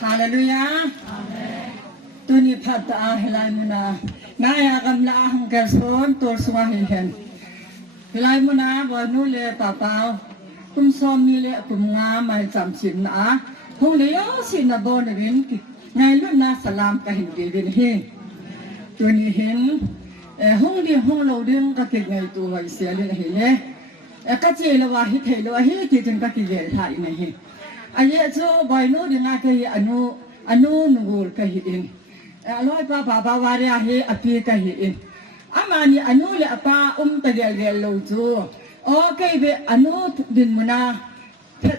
ฮาเลลูยาอาเมนตุนิพัตตาเฮลายมุนานายากำลาหังเกสอนตัวสวาหิเห็นเฮลายมุนาบอนูเลปาเปาคุมซอมมีเลคุมงาไม่จำสินนะคงเลี้ยวสินบอนวินไงลุ่นนาสลามกะหินดีวินเฮตัวนี้เห็นห้องดีห้องเราดึงก็เก่งไงตัวเสียเลยเห็นเลยก็เจลวาฮิเทลวาฮิที่จนก็กิเลสหายนะเฮอันนี้โซ่บอยโน่ดึงก็เฮอนุนูลก็เห็นลอยป้าวารีเฮอปีก็เห็นอามานี่อนุเลป้าตะเกลโลจูโอเคเบอนุดินมุนา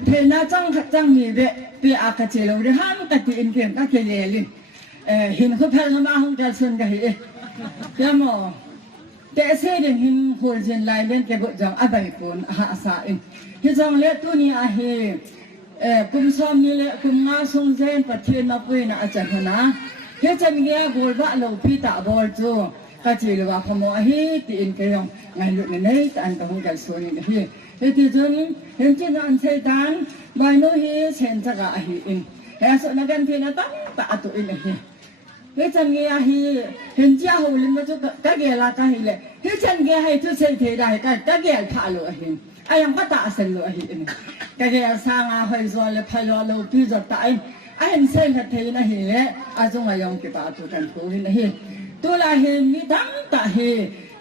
เทน่าจังมีเบปีอากาเจลวดิฮันตะกินเกมก็เกเลลินเห็นเขาเพลมาห้องจะส่วนก็เห็นยามอแต่เสด็จหิมโคลเจนไลเล่นแกบจังอะไรคนหาสาอินที่จังเล่ตัวนี้อาเฮกุมซอมนี่เล่กุมงาสงเจนประเทศมาปุยนะอาจารย์นะเฮจันเกียบอลบะโลพิตาบอลจูก็จีลว่าพมอเฮตีอินก็ยังไงลุนนี่ตันก็คงจะส่วนนี้เฮที่จนเห็นจีนันเซตันบายโนเฮเซนจักอาเฮอินเฮสุนักันที่นั่นตั้งตาตัวอินเฮเฮจันเกียเฮเห็นเจ้าหูลิมจุกะเกลาก็เฮเลยเฮจันเกียให้ทุเซเทได้ก็เกลพาโลเฮอายังก็ตาเซนโลเฮอินก็เกลสร้างอาหอยซอลพาโลโลพิจตาอินอาเห็นเซนเทนะเฮเลยอาจงอายังเก็บอาตุกันโควินเฮตัวลาเฮมีตั้งตาเฮ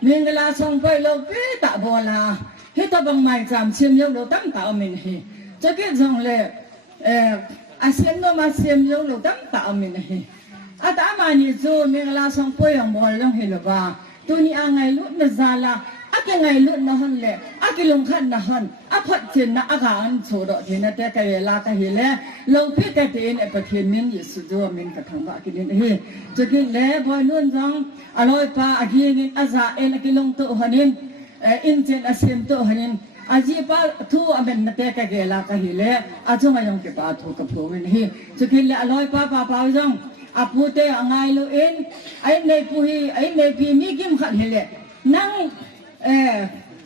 มีเวลาส่งไปโลปีตาบอลาเฮตบังไม่จำเชียมยงโลตั้งตาอมินเฮจะเกิดส่งเลยอาเซียนโนมาเชียมยงโลตั้งตาอมินเฮอาตามานี่จูมีเวลาส่งไปยังบอลลงเฮลบาตัวนี้อ่างไงลุนซาลาอาเกไงลุนนะฮันเลยอากิลงขันนะฮันอาพัดเจนนะอากาศโฉดเทนะแต่ก็เวลาก็เฮเลยโลปีก็เทนประเทศมินยิสุดมินก็ทำว่ากินเฮจะกินแล้วบอยนุ่นจังอร่อยปาอากินอาซาเอ็นกิลงโตฮันินอินเจนอาเซียนโตฮันินอาจีปาทูอเมนนะแต่ก็เวลาก็เฮเลยอาจงอายังเก็บปาทูกับพูนเฮจะกินแล้วอร่อยปาจังอาพูเตอไงลูเอ็นไอในพูฮีไอในพีมีกิมขัดเฮเลยนั่ง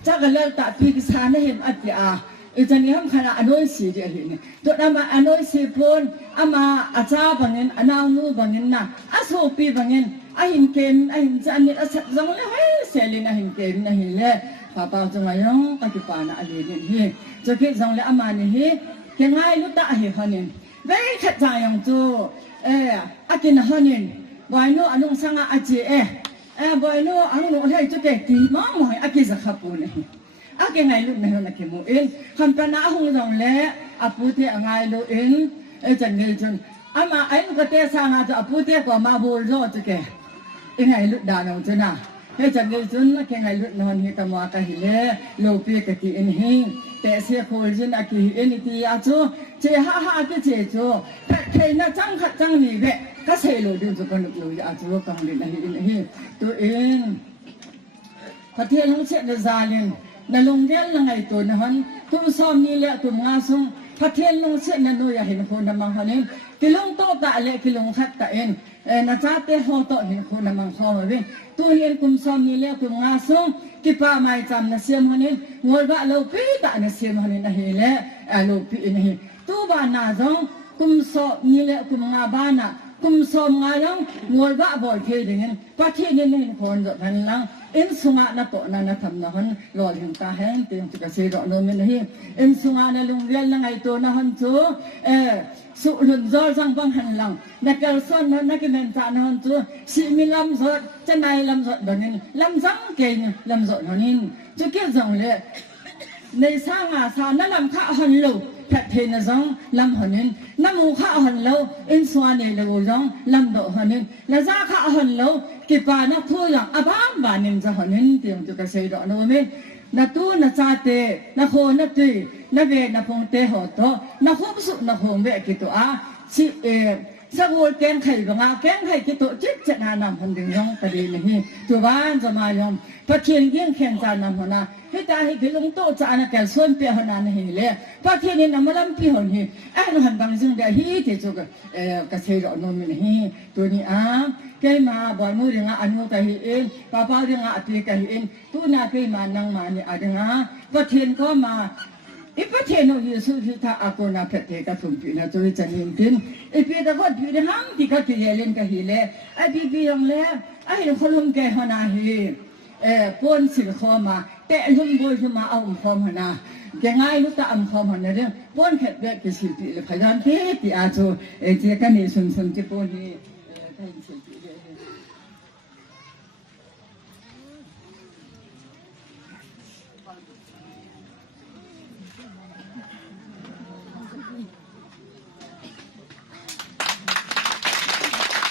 จากเลิกตัดพิกษาในเห็นอัตยาจะนี่ห้องขณะอนุสีเดียเห็นตัวนั้นมาอนุสีพูนอามาอาจารย์บางเงินอนางูบางเงินนะอาโซปีบางเงินอาหินเกณฑ์อาหินจันนี่อาสัตจังเลยเฮ้เสลีนะหินเกณฑ์นะเห็นเลยป้าจังไงน้องปฏิปานะอะไรเนี่ยเฮ้จะคิดจังเลยอามาเนี่ยเฮ้ยังไงรู้ตาเห็นเขาเนี่ยเว้ยขัดใจอย่างจูอากินเขาเนี่ยวายโนอนุสังอาเจบอยโนอังโนให้จุเกตีมองหอยอากิจะขับปูนี่อากิไงลุกในหัวนักเขมูเองคำประนาหงจงเละอาปูเตอไงลุเองจันเงยจนอามาไอ้ลูกเตะสร้างอาจะอาปูเตก็มาบูรอจุเกไงลุดดานองจนะจันเงยจนนักไงลุดนอนเฮกมัวกะฮิเลโลปีกะตีเอ็นเฮแต่เสียโคจนอากิเอ็นตีอาจูเจฮ่าก็เจจูแต่เทน่ะจังขัดจังนี่เบก็เสโลดึงจะกันลุยอาจูกังลินเฮตัวเองประเทศลงเสดซาลินในลงเดียนละไงตัวนั้นตุ้มซ้อมนี่แหละตุ้มงาซุงประเทศลงเสดนันโนอยากเห็นคนนำมังฮันนี่กิลงโตตะเละกิลงขัดตะเอ็นนาจาเตโฮโตเห็นคนนำมังข้อมาวิ่งตัวเรียนตุ้มซ้อมนี่แหละตุ้มงาซุงกิป้าไม่จำนาเสียมฮันนี่งวดว่าเราปีตะนาเสียมฮันนี่นะเฮเละเราปีนี่ตัวบ้านนาจงตุ้มซ้อมนี่แหละตุ้มงาบ้านน่ะกุมสมงายังงวยว่าบ่อยเทดึงประเทศนี้นี่คนจะทันลังอินสุงานาโตนานาทำนะฮันรอถึงตาแห้งเตียงจุกเสดโนมินนี่อินสุงานาลุงเรียนละไงตัวนะฮันจูสุลุนจอจังบังหันลังนักการสอนนักกินจานฮันจูสิมีลำสดจะนายลำสดแบบนี้ลำจังเก่งลำสดฮันนี่จะเกี่ยวจังเลยในสร้างอาสานั่นลำข้าฮันลูแพทเทนจังลำหันนินน้ำมูข้าหันแล้วอินสวานีเลวจังลำดอกหันนินและจ้าข้าหันแล้วกิปานักทั่วอย่างบ้านนินจะหันนินเตรียมจุกเสดโนมินัตู้นัจ่าเตนักโหนักตุยนักเวนักพงเตหอโตนักฮุบสุนักหงเวกิตัวสิสักวันแกงไข่บังอาแกงไข่กิตัวจิตจะนานำพันดึงยองประเดี๋ยวนี้ตัวบ้านจะมายอมพระเทียนเยี่ยงแข่งจานนำหัวนาให้ตาให้กิลงโตจานแก่ส่วนเปียหัวนาเฮเลยพระเทียนนี่นำมาลำปีหัวนี่หันบางซึ่งเดี๋ยวฮีที่จุกกระเทยอนมินฮีตัวนี้แกมาบอลมือเรื่องอนุกะฮีเองป้าเรื่องอภิกะฮีเองตัวน่าแกมานั่งมาเนี่ยดึงพระเทียนก็มา อีประเทศนู้นยูสุที่ท่าอากรนาเพเทก็ทุ่มปีนะตัวจะนิ่มพินอีปีตะก็ปีห้างที่ก็ที่เล่นก็ฮิเลไอปียังเล่ไอคนลุ่มแกฮนาฮีปนสิลข้อมาแต่ลุ่มบอยมาเอาข้อมานะแกง่ายรู้แต่อัมข้อมาเนี่ยเรื่องปนแค่เด็กก็สิปีเลยพยานเทปีอาโจเจ้ากันนี่สุนที่ปนนี่ได้สิปีเลย